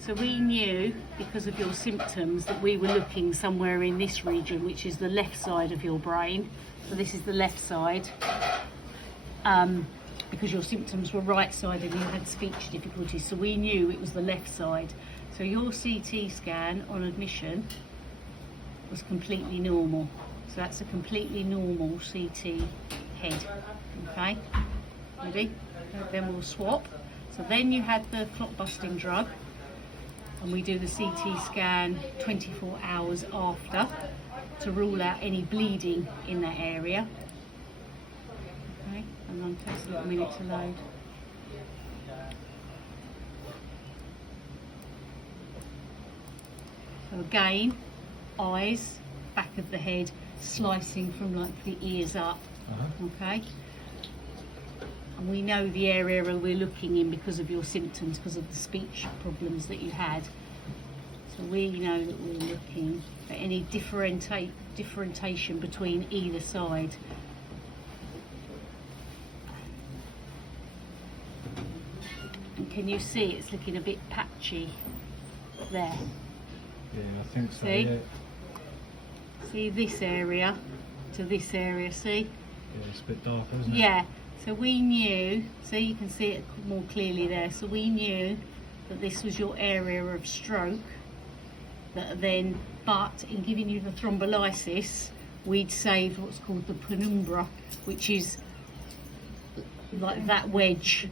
So we knew, because of your symptoms, that we were looking somewhere in this region, which is the left side of your brain. So this is the left side. Because your symptoms were right-sided and you had speech difficulties, so we knew it was the left side. So your CT scan on admission was completely normal. So that's a completely normal CT head. Okay, ready? Then we'll swap. So then you had the clot busting drug, and we do the CT scan 24 hours after to rule out any bleeding in that area. Okay, and then it takes a little minute to load. So again, eyes, back of the head, slicing from like the ears up. Okay, and we know the area we're looking in because of your symptoms, because of the speech problems that you had. So we know that we're looking for any differentiation between either side. And can you see it's looking a bit patchy there? Yeah, I think so. See? Yeah. See this area to this area, see? Yeah, it's a bit darker, isn't it? Yeah, so we knew, so you can see it more clearly there, so we knew that this was your area of stroke, that then, but in giving you the thrombolysis, we'd saved what's called the penumbra, which is like that wedge.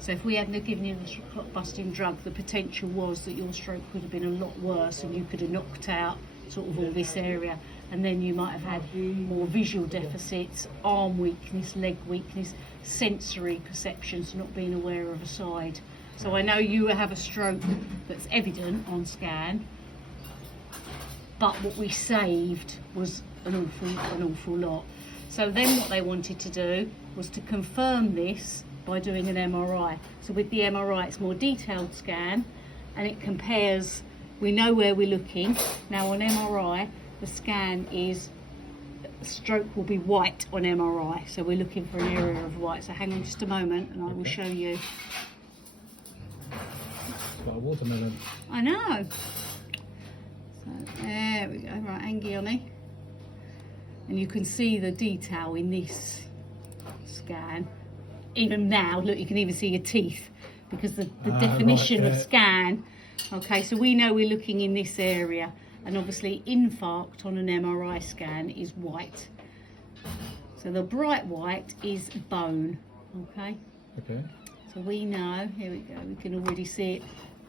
So if we hadn't have given you the clot busting drug, the potential was that your stroke would have been a lot worse and you could have knocked out sort of all this area, and then you might have had more visual deficits, arm weakness, leg weakness, sensory perceptions, not being aware of a side. So I know you have a stroke that's evident on scan, but what we saved was an awful lot. So then what they wanted to do was to confirm this by doing an MRI. So with the MRI, it's more detailed scan, and it compares, we know where we're looking. Now on MRI, the scan is, stroke will be white on MRI, so we're looking for an area of white. So hang on just a moment and I will show you. Like a watermelon. I know. So there we go, right, Angie on it. And you can see the detail in this scan. Even now, look, you can even see your teeth, because the definition of scan. Okay, so we know we're looking in this area, and obviously infarct on an MRI scan is white. So the bright white is bone, okay? Okay. So we know, here we go, we can already see it.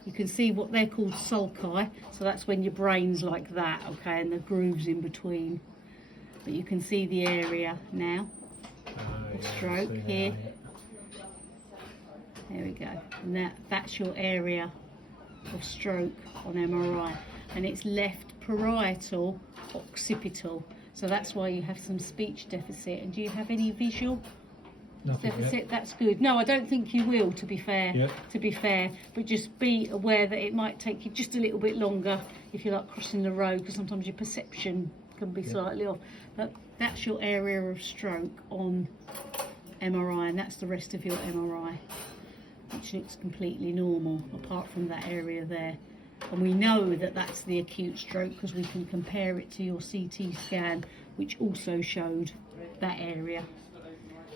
You can see what they're called sulci, so that's when your brain's like that, okay, and the grooves in between. But you can see the area now of stroke here. There we go, and that's your area of stroke on MRI, and it's left parietal occipital, so that's why you have some speech deficit. And do you have any visual deficit? Yet. That's good. No, I don't think you will, to be fair. Yep. To be fair, but just be aware that it might take you just a little bit longer if you're like crossing the road, because sometimes your perception can be slightly off. But that's your area of stroke on MRI, and that's the rest of your MRI, which looks completely normal apart from that area there. And we know that that's the acute stroke because we can compare it to your CT scan, which also showed that area.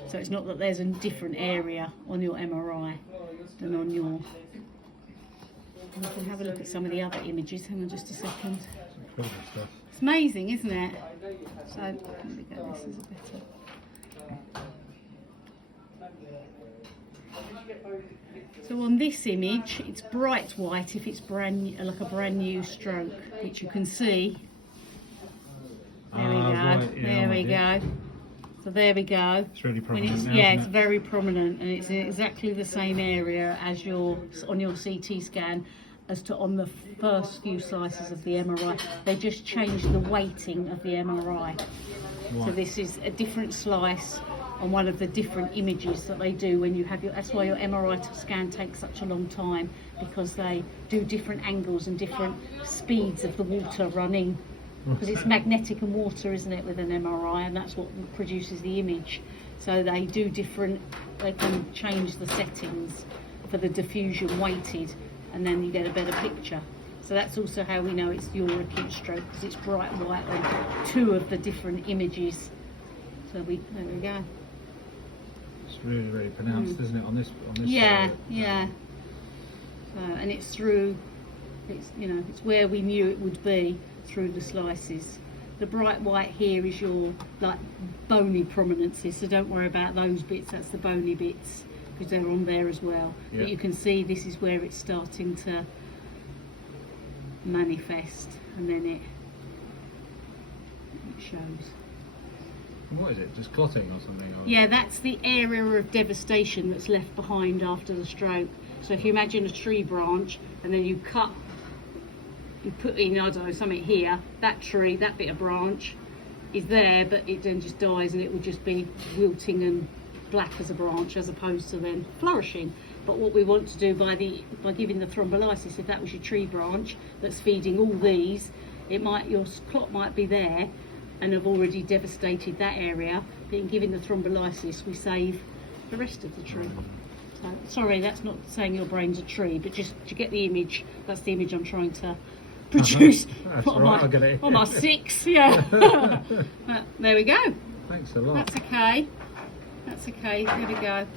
So it's not that there's a different area on your MRI than on your... And we can have a look at some of the other images. Hang on just a second. Incredible stuff. It's amazing, isn't it? So, here we go, this is a better... So on this image, it's bright white if it's brand new, like a brand new stroke, which you can see. There we go. Right, yeah, there we go. So there we go. It's really prominent now, yeah, isn't it's it? very prominent, and it's in exactly the same area as on your CT scan as to on the first few slices of the MRI. They just changed the weighting of the MRI. So Right. this is a different slice on one of the different images that they do when you have your, that's why your MRI scan takes such a long time, because they do different angles and different speeds of the water running, because it's magnetic and water, isn't it, with an MRI, and that's what produces the image. So they do different, they can change the settings for the diffusion weighted and then you get a better picture. So that's also how we know it's your acute stroke, because it's bright white on 2 of the different images. So there we go. It's really, really pronounced, isn't it? On this Yeah, side. yeah. So, and it's through, it's where we knew it would be, through the slices. The bright white here is your like bony prominences, so don't worry about those bits. That's the bony bits, because they're on there as well. Yeah. But you can see this is where it's starting to manifest, and then it shows. What is it? Just clotting or something? Or? Yeah, that's the area of devastation that's left behind after the stroke. So if you imagine a tree branch and then you put in, I don't know, something here, that tree, that bit of branch is there, but it then just dies and it will just be wilting and black as a branch, as opposed to then flourishing. But what we want to do by giving the thrombolysis, if that was your tree branch that's feeding all these, your clot might be there and have already devastated that area, but in giving the thrombolysis we save the rest of the tree. So, sorry, that's not saying your brain's a tree, but just to get the image, that's the image I'm trying to produce. That's What am right, I- I'll get it. On my 6, yeah. But there we go. Thanks a lot. That's okay. That's okay. There we go.